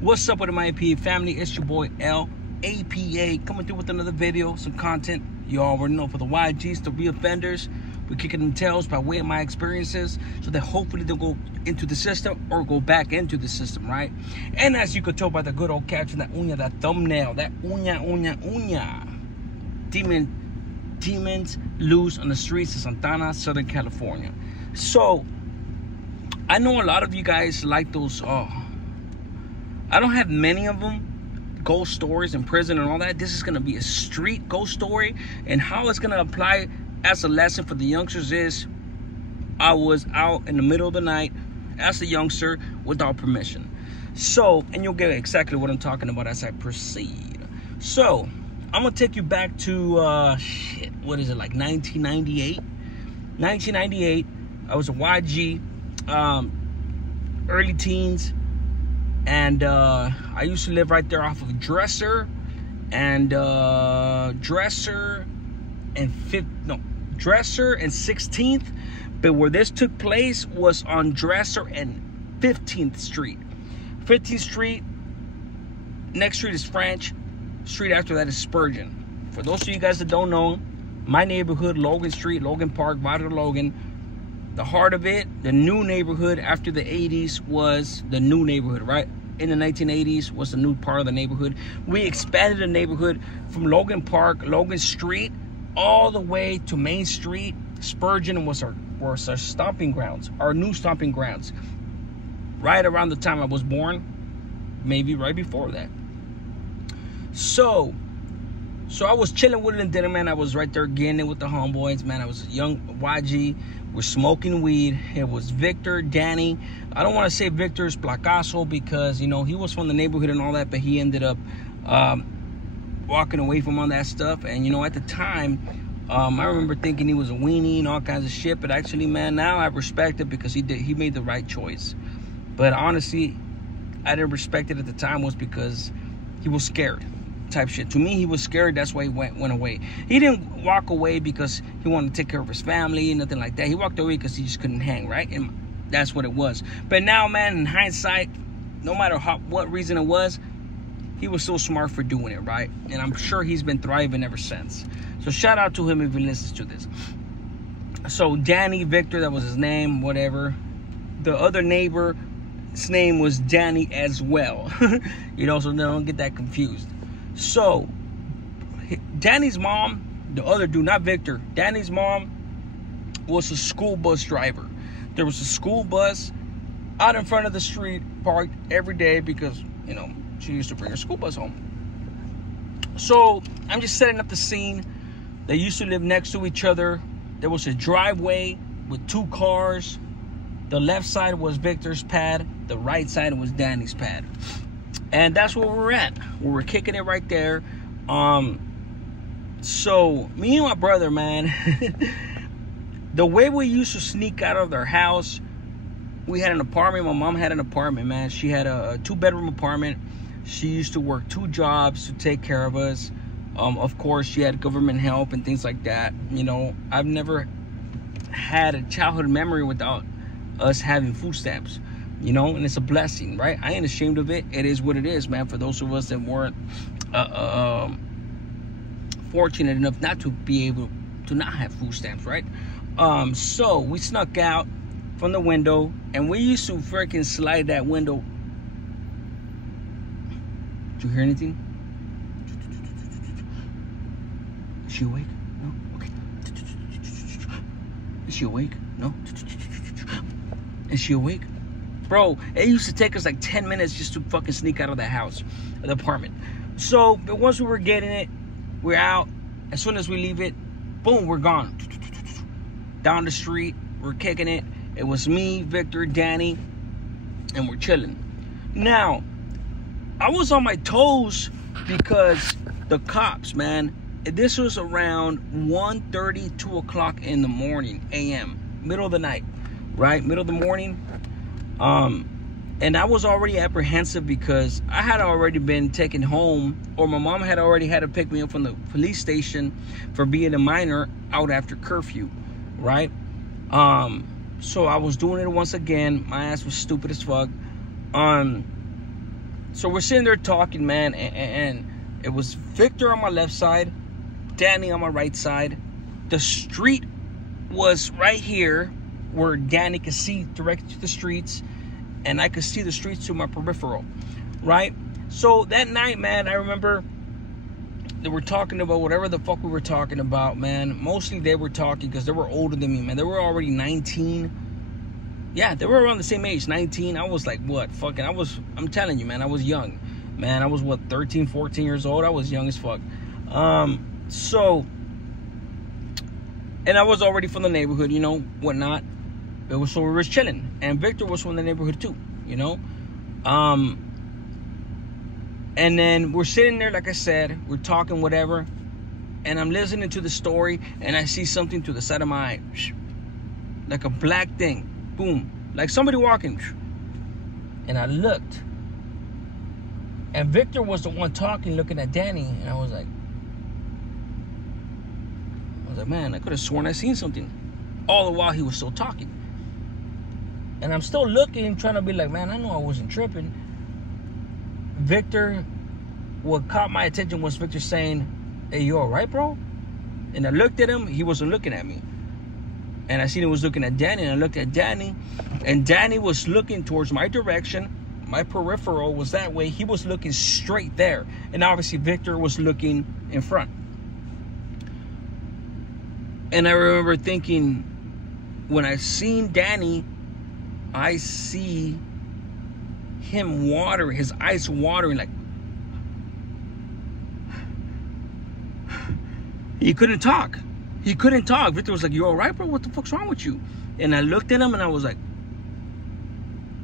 What's up with my APA family? It's your boy LAPA coming through with another video, some content. You already know, for the YGs, the reoffenders. We're kicking them tails by way of my experiences, so that hopefully they'll go into the system or go back into the system, right? And as you could tell by the good old caption, that uña, that thumbnail, that uña. Demons loose on the streets of Santana, Southern California. So I know a lot of you guys like those. I don't have many of them, ghost stories in prison and all that. This is going to be a street ghost story, and how it's going to apply as a lesson for the youngsters is, I was out in the middle of the night as a youngster without permission. So, and you'll get exactly what I'm talking about as I proceed. So, I'm going to take you back to, what is it, like 1998? 1998, I was a YG, early teens. And I used to live right there off of Dresser and 16th. But where this took place was on Dresser and 15th Street. 15th Street, next street is French. Street after that is Spurgeon. For those of you guys that don't know, my neighborhood, Logan Street, Logan Park, Barrio Logan, the heart of it, the new neighborhood after the 80s was the new neighborhood, right? In the 1980s was the new part of the neighborhood. We expanded the neighborhood from Logan Park, Logan Street, all the way to Main Street. Spurgeon was our stomping grounds, our new stomping grounds. Right around the time I was born, maybe right before that. So I was chilling with it and dinner, man. I was right there getting it with the homeboys, man. I was a young YG. We're smoking weed. It was Victor, Danny. I don't want to say Victor's Placaso because, you know, he was from the neighborhood and all that, but he ended up walking away from all that stuff. And, you know, at the time, I remember thinking he was a weenie and all kinds of shit. But actually, man, now I respect it because he made the right choice. But honestly, I didn't respect it at the time was because he was scared. Type shit. To me, he was scared. That's why he went away. He didn't walk away because he wanted to take care of his family, nothing like that. He walked away because he just couldn't hang, right? And that's what it was. But now, man, in hindsight, no matter what reason it was, he was so smart for doing it, right? And I'm sure he's been thriving ever since. So shout out to him if he listens to this. So Danny, Victor, that was his name, whatever. The other neighbor's name was Danny as well. You know, so don't get that confused. So, Danny's mom, the other dude, not Victor, Danny's mom was a school bus driver. There was a school bus out in front of the street parked every day because, you know, she used to bring her school bus home. So, I'm just setting up the scene. They used to live next to each other. There was a driveway with two cars. The left side was Victor's pad. The right side was Danny's pad. And that's where we're at. We were kicking it right there. So me and my brother, man, the way we used to sneak out of their house, we had an apartment. My mom had an apartment, man. She had a 2-bedroom apartment. She used to work 2 jobs to take care of us. Of course, she had government help and things like that. You know, I've never had a childhood memory without us having food stamps. You know, and it's a blessing, right? I ain't ashamed of it. It is what it is, man. For those of us that weren't fortunate enough not to be able to not have food stamps, right? So we snuck out from the window, and we used to freaking slide that window. Did you hear anything? Is she awake? No? Okay. Is she awake? No? Is she awake? Bro, it used to take us like 10 minutes just to fucking sneak out of the house, the apartment. So, but once we were getting it, we're out. As soon as we leave it, boom, we're gone. Down the street, we're kicking it. It was me, Victor, Danny, and we're chilling. Now, I was on my toes because the cops, man, this was around 1:30, 2 o'clock in the morning, a.m., middle of the night, right? Middle of the morning. And I was already apprehensive because I had already been taken home, or my mom had already had to pick me up from the police station for being a minor out after curfew, right? So I was doing it once again. My ass was stupid as fuck. So we're sitting there talking, man, and it was Victor on my left side, Danny on my right side. The street was right here where Danny could see directly to the streets, and I could see the streets through my peripheral, right? So that night, man, I remember they were talking about whatever the fuck we were talking about, man. Mostly they were talking because they were older than me, man. They were already 19. Yeah, they were around the same age, 19. I was like, what? Fucking, I'm telling you, man, I was young. Man, I was, what, 13, 14 years old? I was young as fuck. So, and I was already from the neighborhood, you know, whatnot. So we were chilling. And Victor was from the neighborhood too, you know. And then we're sitting there, like I said, we're talking, whatever. And I'm listening to the story, and I see something to the side of my eye. Like a black thing. Boom. Like somebody walking. And I looked. And Victor was the one talking, looking at Danny. And I was like, man, I could have sworn I seen something. All the while he was still talking. And I'm still looking, trying to be like, man, I know I wasn't tripping. Victor, what caught my attention was Victor saying, hey, you all right, bro? And I looked at him. He wasn't looking at me. And I seen he was looking at Danny, and I looked at Danny, and Danny was looking towards my direction. My peripheral was that way. He was looking straight there. And obviously Victor was looking in front. And I remember thinking, when I seen Danny, I see him watering, his eyes watering, like he couldn't talk. He couldn't talk. Victor was like, you all right, bro? What the fuck's wrong with you? And I looked at him and I was like,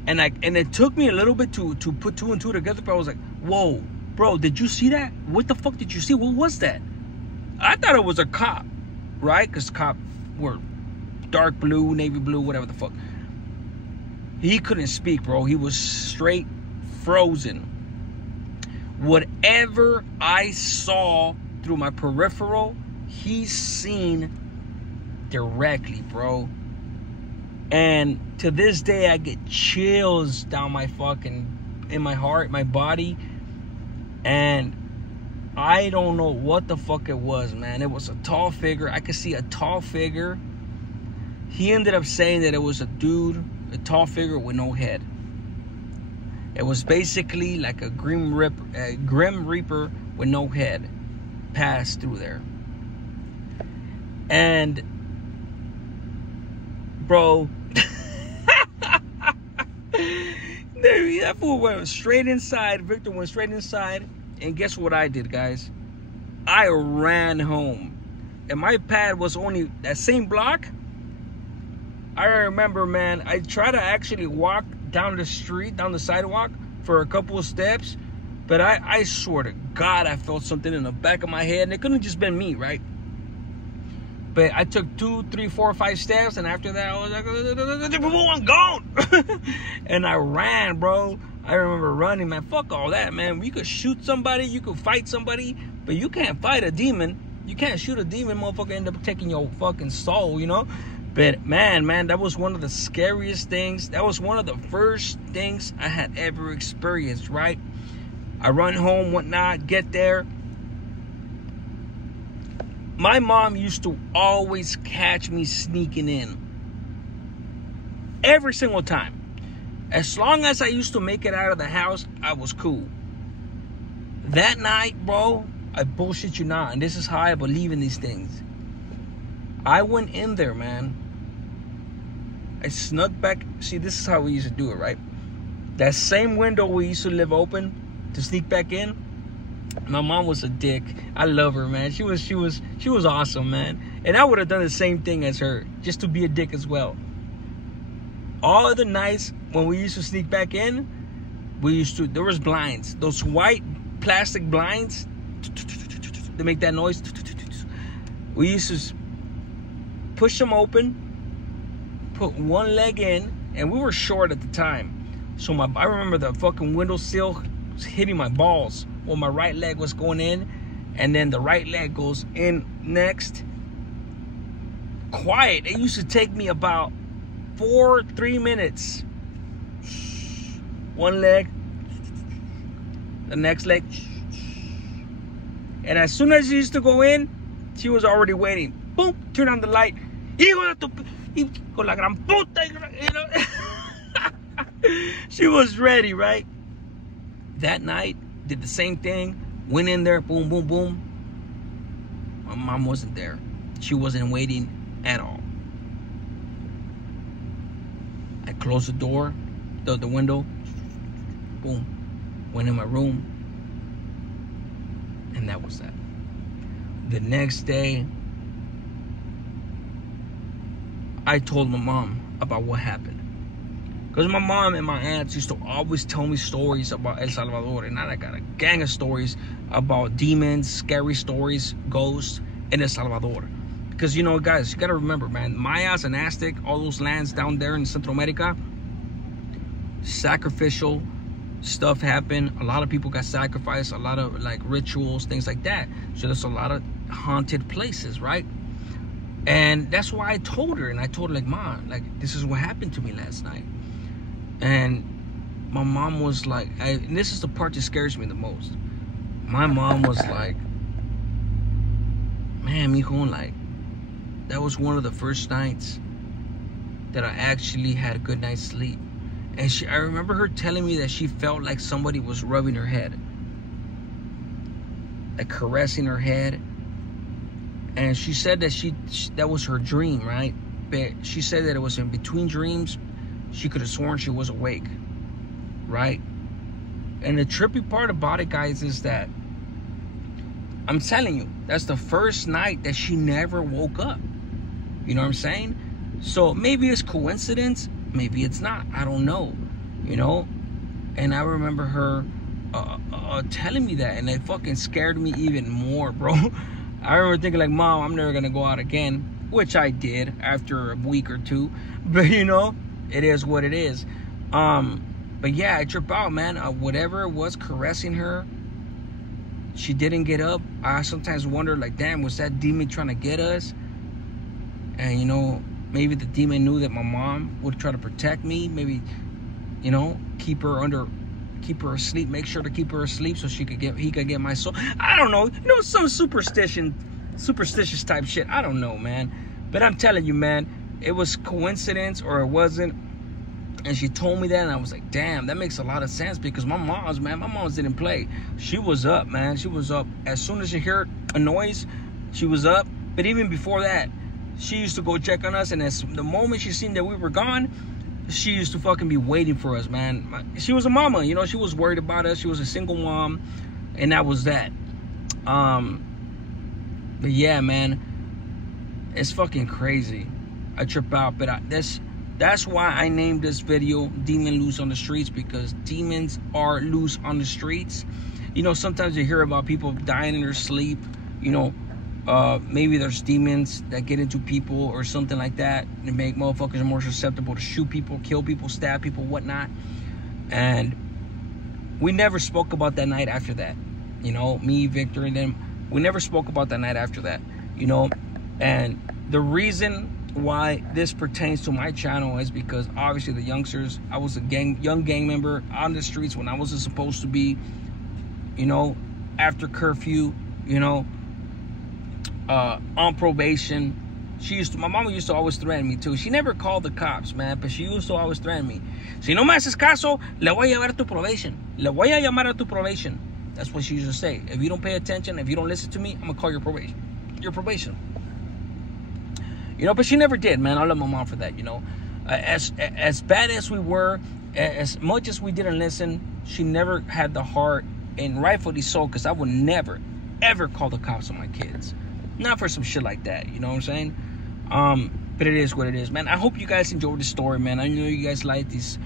and it took me a little bit to put two and two together, but I was like, whoa, bro, did you see that? What the fuck did you see? What was that? I thought it was a cop, right? Because cops were dark blue, navy blue, whatever the fuck. He couldn't speak, bro. He was straight frozen. Whatever I saw through my peripheral, he's seen directly, bro. And to this day, I get chills down my fucking, in my heart, my body. And I don't know what the fuck it was, man. It was a tall figure. I could see a tall figure. He ended up saying that it was a dude, a tall figure with no head. It was basically like a grim reaper with no head passed through there. And bro, that fool went straight inside. Victor went straight inside, and guess what I did, guys? I ran home, and my pad was only that same block. I remember, man, I tried to actually walk down the street, down the sidewalk for a couple of steps, but I swear to God, I felt something in the back of my head, and it couldn't have just been me, right? But I took 2, 3, 4, 5 steps, and after that, I was like, I'm gone. And I ran, bro. I remember running, man. Fuck all that, man. You could shoot somebody, you could fight somebody, but you can't fight a demon. You can't shoot a demon, motherfucker, end up taking your fucking soul, you know? But man, that was one of the scariest things. That was one of the first things I had ever experienced, right? I run home, whatnot, get there. My mom used to always catch me sneaking in. Every single time. As long as I used to make it out of the house, I was cool. That night, bro, I bullshit you not, and this is how I believe in these things. I went in there, man. I snuck back. See, this is how we used to do it, right? That same window we used to leave open to sneak back in. My mom was a dick. I love her, man. She was awesome, man. And I would have done the same thing as her, just to be a dick as well. All of the nights when we used to sneak back in, there was blinds. Those white plastic blinds, they make that noise. We used to push them open, put one leg in, and we were short at the time. So I remember the fucking windowsill hitting my balls while my right leg was going in, and then the right leg goes in next. Quiet. It used to take me about 3 minutes. One leg, The next leg. And as soon as she used to go in, she was already waiting. Boom, turn on the light. Hijo con la gran puta, you know. She was ready, right? That night, did the same thing. Went in there, boom, boom, boom. My mom wasn't there. She wasn't waiting at all. I closed the door, the window. Boom. Went in my room. And that was that. The next day, I told my mom about what happened. Because my mom and my aunts used to always tell me stories about El Salvador. And I got a gang of stories about demons, scary stories, ghosts in El Salvador. Because, you know, guys, you got to remember, man, Mayas and Aztec, all those lands down there in Central America, sacrificial stuff happened. A lot of people got sacrificed, a lot of like rituals, things like that. So there's a lot of haunted places, right? And that's why I told her, and I told her, like, Mom, like, this is what happened to me last night. And my mom was like, and this is the part that scares me the most. My mom was like, man, mijo, like, that was one of the first nights that I actually had a good night's sleep. And I remember her telling me that she felt like somebody was rubbing her head, like caressing her head. And she said that that was her dream, right? But she said that it was in between dreams. She could have sworn she was awake, right? And the trippy part about it, guys, is that I'm telling you, that's the first night that she never woke up. You know what I'm saying? So maybe it's coincidence, maybe it's not. I don't know, you know? And I remember her telling me that, and it fucking scared me even more, bro. I remember thinking, like, Mom, I'm never gonna go out again, which I did after a week or two. But, you know, it is what it is. But yeah, I trip out, man. Whatever it was caressing her, she didn't get up. I sometimes wonder, like, damn, was that demon trying to get us? And, you know, maybe the demon knew that my mom would try to protect me. Maybe, you know, keep her asleep, make sure to keep her asleep so he could get my soul. I don't know, you know, some superstitious type shit. I don't know, man. But I'm telling you, man, it was coincidence or it wasn't. And she told me that, and I was like, damn, that makes a lot of sense, because my mom's didn't play. She was up, man. She was up. As soon as she heard a noise, she was up. But even before that, she used to go check on us, and the moment she seen that we were gone, she used to fucking be waiting for us, man. She was a mama, you know. She was worried about us. She was a single mom, and that was that. But yeah, man, it's fucking crazy. I trip out, but that's why I named this video Demon Loose on the Streets, because demons are loose on the streets. You know, sometimes you hear about people dying in their sleep. You know, maybe there's demons that get into people or something like that and make motherfuckers more susceptible to shoot people, kill people, stab people, whatnot. And we never spoke about that night after that. You know, me, Victor, and them, we never spoke about that night after that. You know, and the reason why this pertains to my channel is because obviously the youngsters, I was a young gang member on the streets when I wasn't supposed to be, you know, after curfew, you know, on probation. My mama used to always threaten me too. She never called the cops, man, but she used to always threaten me. Si no me haces caso, le voy a llevar a tu probation. Le voy a llamar a tu probation. That's what she used to say. If you don't pay attention, if you don't listen to me, I'm gonna call your probation. You know, but she never did, man. I love my mom for that, you know. As bad as we were, as much as we didn't listen, she never had the heart, and rightfully so, because I would never, ever call the cops on my kids. Not for some shit like that, you know what I'm saying? But it is what it is, man. I hope you guys enjoyed the story, man. I know you guys like these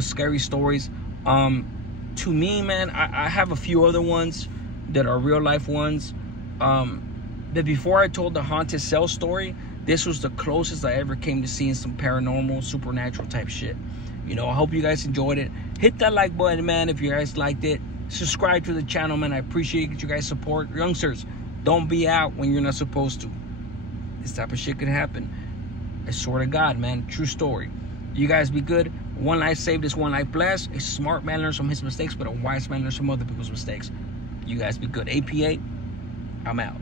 scary stories. To me, man, I have a few other ones that are real life ones. That before I told the haunted cell story, this was the closest I ever came to seeing some paranormal, supernatural type shit. You know, I hope you guys enjoyed it. Hit that like button, man, if you guys liked it. Subscribe to the channel, man. I appreciate you guys' support. Youngsters, don't be out when you're not supposed to. This type of shit could happen. I swear to God, man. True story. You guys be good. One life saved is one life blessed. A smart man learns from his mistakes, but a wise man learns from other people's mistakes. You guys be good. APA, I'm out.